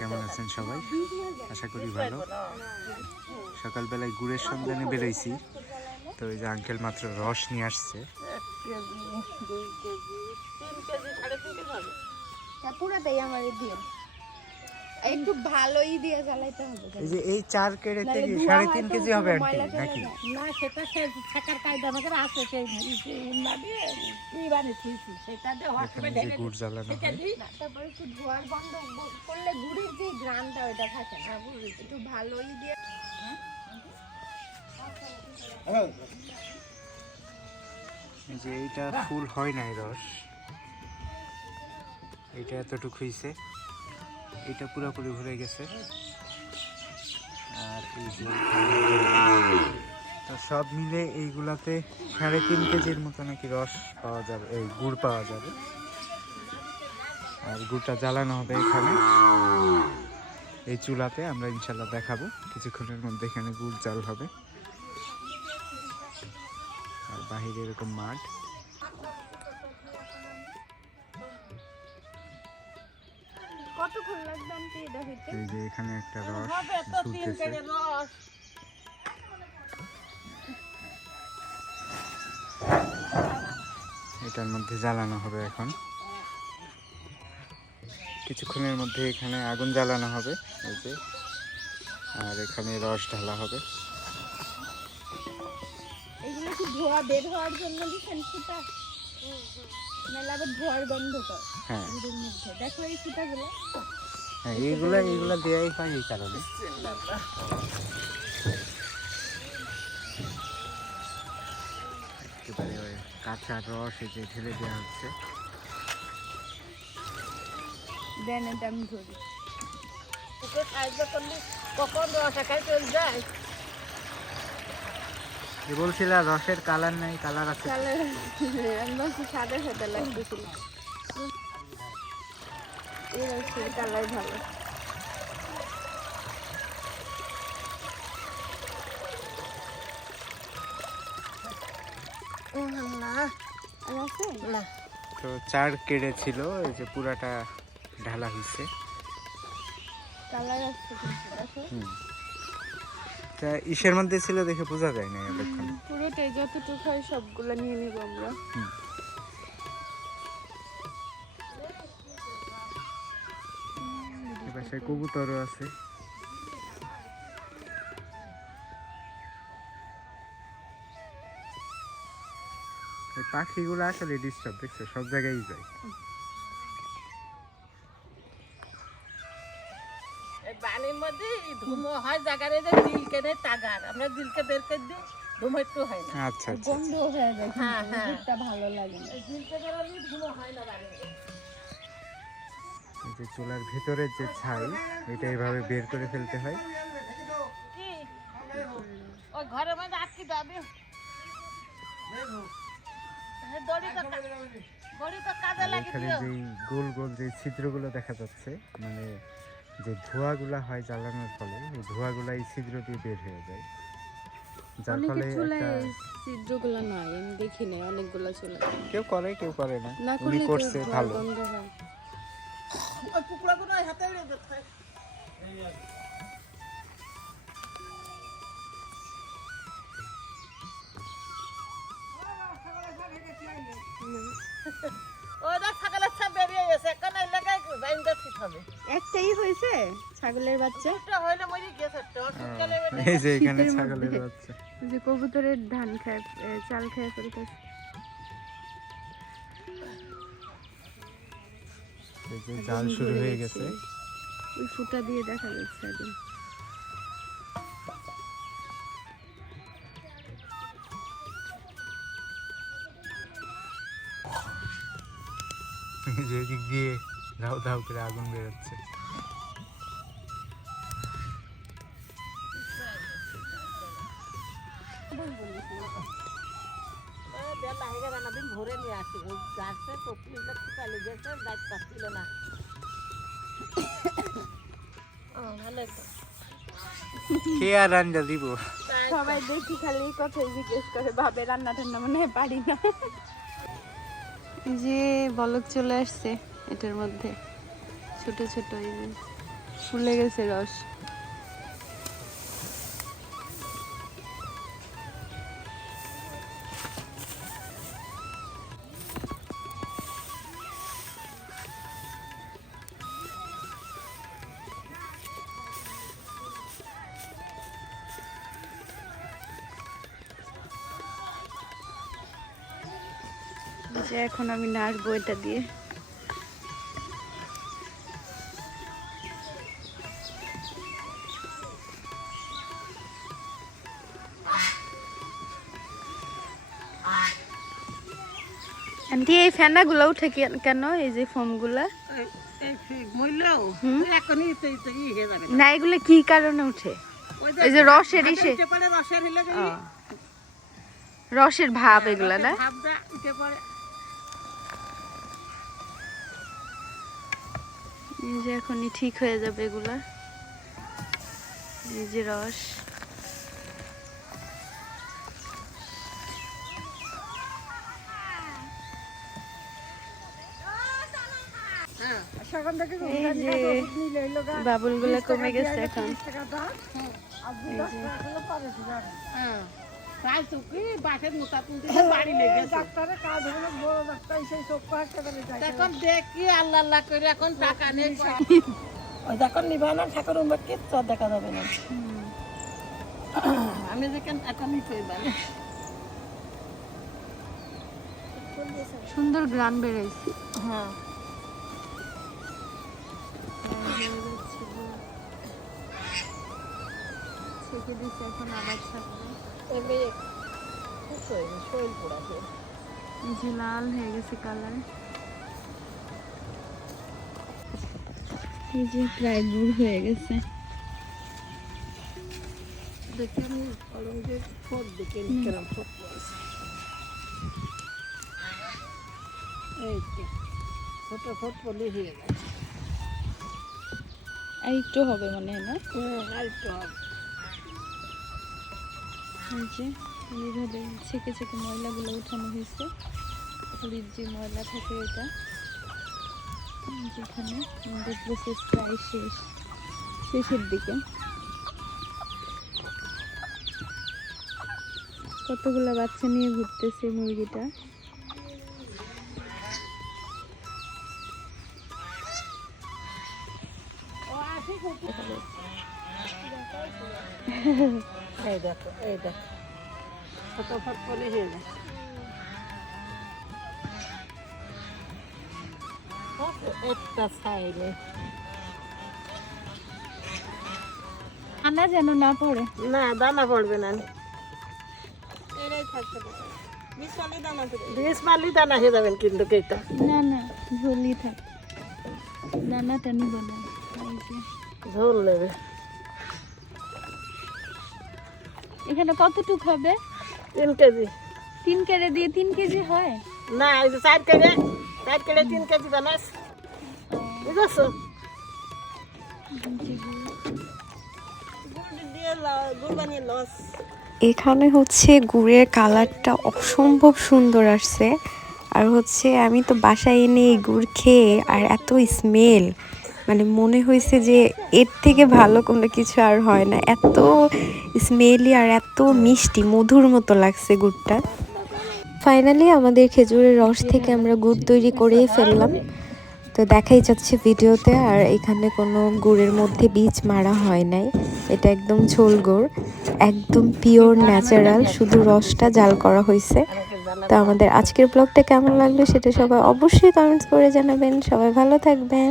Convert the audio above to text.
কেমন আছেন সবাই? আশা করি ভালো। সকালবেলায় গুড়ের সন্ধানে বেরোইছি তো এই যে আঙ্কেল মাত্র রস নিয়ে আসছে। পুরাটাই আমার দিয়ে। একটু ভালোই দিয়ে জ্বালাইতে হবে এই যে এই চার কেড়েতে কি সাড়ে তিন কেজি হবে নাকি? না, সেটা সে- ছেঁকার কায়দা আমাদের আছে, সেই সেটা দিয়ে ঢেকে গুড় জ্বালানো তারপর একটু ধোয়ার বন্ধ করলে গুড়ির যে গ্রানটা ওইটা থাকে না একটু ভালোই দিয়ে যে এইটা ফুল হয় নাই রস। এইটা এতটুকু হইছে। এটা পুরোপুরি ভরে গেছে। আর এই যে তো সব মিলে এইগুলাতে সাড়ে তিন কেজির মতো নাকি রস পাওয়া যাবে, এই গুড় পাওয়া যাবে। আর গুড়টা জ্বালানো হবে এখানে। এই চুলাতে আমরা ইনশাল্লাহ দেখাবো, কিছুক্ষণের মধ্যে এখানে গুড় জাল হবে। আর বাহিরে এরকম মাঠ। কতক্ষণ লাগবে আন্টি এটা হইতে এই যে এখানে একটা রস হবে তো তিন কেজি রস। এটার মধ্যে জ্বালানো হবে এখন। কিছুক্ষণের মধ্যে এখানে আগুন জ্বালানো হবে এই যে। আর এখানে রস ঢালা হবে। এগুলো কি ধোয়া বের হওয়ার জন্য দিচ্ছেন ফুটা নাহলে আবার ধোয়ার গন্ধ হ্যাঁ। গুড়ের মধ্যে। দেখো এই ফুটাগুলো হ্যাঁ এইগুলা এইগুলা দেওয়াই হয় এই কারণে। একেবারে কাঁচা রস এই যে ঢেলে দেওয়া হচ্ছে। দেন এটা আমি ধরি। কখন রস একাই চলে যায়? যে বলছিলা রসের কালার নাই কালার আছে। সাদা সাদা লাগতেছিল। এই রসের কালার ভালো। না তো চার কেড়ে ছিল এই যে পুরাটা ঢালা হয়েছে কালার আছে হুম। তা ইসের মধ্যে ছিল দেখে বোঝা যায় না এতক্ষণ। পুরোটাই যতটুকু হয় সবগুলো নিয়ে নিব আমরা। এপাশে কবুতরও আছে। পাখিগুলো আসলে ডিস্টার্ব দেখছ সব জায়গায় যায়। ধুমো হয় জাগারে যে তাগার। আমরা দিলকে বের করে দিই ধুমো একটু হয় না। আচ্ছা আচ্ছা। গন্ধ হয়ে যায় হ্যাঁ, হ্যাঁ। ভালো লাগে দিলকে বেরোলে ধুমো হয় না বাড়িতে যে চুলার ভিতরের যে ছাই এটা এইভাবে বের করে ফেলতে হয়। এখানে যেই গোল গোল যে ছিদ্রগুলো দেখা যাচ্ছে মানে যে ধোঁয়াগুলা হয় জ্বালানোর ফলে এই ধোঁয়াগুলা এই ছিদ্র দিয়ে বের হয়ে যায়। যার ফলে একটা ছিদ্রগুলো নাই আমি দেখি নাই অনেকগুলো চুলা কেউ করে কেউ করে না। উনি করছে ভালো। ওই কুকুরাগুলো হাতে নিয়ে যেতে। ছাগলের ছাপ বেরিয়ে গেছে লেগে হবে একটাই হয়েছে ছাগলের বাচ্চা। দুটো হইলে মরি গেছে তো শীতকালে এবার এই যে এখানে ছাগলের বাচ্চা। যে কবুতরের ধান খায় চাল খায় ফেলতেছে। জাল শুরু হয়ে গেছে। ওই ফুটা দিয়ে দেখা যাচ্ছে একদম এই যে এদিক দিয়ে ধাউ ধাউ করে আগুন বেরোচ্ছে। বেলা হয়ে গেল দিন ভরে নিয়ে আসি ওই গাছে টপলিগুলো ফুটালে গেছে গাছ পাচ্ছিল না কে আর রান্না দিব? সবাই দেখি খালি কথা জিজ্ঞেস করে ভাবে রান্না টান্না মনে হয় পারি না। যে বলক চলে আসছে। এটার মধ্যে। ছোট ছোট ফুলে গেছে রস। যে এখন আমি নাড়বো এটা দিয়ে। আন্টি এই ফেনাগুলো উঠে কেন এই যে ফোমগুলা? হয়ে না এগুলো কি কারণে উঠে? ওই এই যে রসের ইসে রসের ভাব এগুলা না? এই যে এখনই ঠিক হয়ে যাবে এগুলা। এই যে রস। বাবুলগুলো কমে গেছে এখন। হ্যাঁ তাই তো কি বাসের মোটা তুলতে বাড়ি লেগে গেছে। এখন দেখি আল্লাহ আল্লাহ করে এখন টাকা নেই ওই নিবা না ঠাকুর কিচ্ছু দেখা যাবে না। আমি দেখেন সুন্দর গ্রাম বেড়েছি হ্যাঁ। ছেঁকে দিচ্ছে এখন আবার এই যে লাল হয়ে গেছে কালার এই যে প্রায় গুড় হয়ে গেছে। দেখি আমি অলঙ্কের ফোট দেখে কিরম ফোট পড়েছে এই ছোট ফোট পড়লে হয়ে গেছে। আর একটু হবে মনে হয় না? আর একটু হবে। যে, এইভাবে ছেঁকে ছেঁকে ময়লাগুলো উঠানো হয়েছে। হলির যে ময়লা থাকে এটা যেখানে আমাদের প্রসেস প্রায় শেষ, শেষের দিকে। কতগুলো বাচ্চা নিয়ে ঘুরতেছে মুরগিটা? এই দেখো এই দেখো। ছোট ফোট পড়লে হয়ে যায় একটা সাইডে। আনা যেন না পড়ে। না দানা পড়বে না। বিষ মারলি দানা হয়ে যাবেন কিন্তু কেটা। না না ঝোলই থাক। দানাটা নিব না। ঝোল নেবে। এখানে কতটুক হবে? তিন কেজি। তিন কেড়ে দিয়ে তিন কেজি হয়? না এই যে চার কেজি চার কেজি তিন কেজি বানাস। বুঝেছ? এখানে হচ্ছে গুড়ের কালারটা অসম্ভব সুন্দর আসছে। আর হচ্ছে আমি তো বাসায় এনে গুড় খেয়ে আর এত স্মেল মানে মনে হয়েছে যে এর থেকে ভালো কোনো কিছু আর হয় না। এত স্মেলি আর এত মিষ্টি, মধুর মতো লাগছে গুড়টা। ফাইনালি আমাদের খেজুরের রস থেকে আমরা গুড় তৈরি করেই ফেললাম। তো দেখাই যাচ্ছে ভিডিওতে, আর এখানে কোনো গুড়ের মধ্যে বীজ মারা হয় নাই। এটা একদম ঝোল গুড়, একদম পিওর ন্যাচারাল শুধু রসটা জাল করা হয়েছে। তো আমাদের আজকের ব্লগটা কেমন লাগল সেটা সবাই অবশ্যই কমেন্টস করে জানাবেন। সবাই ভালো থাকবেন।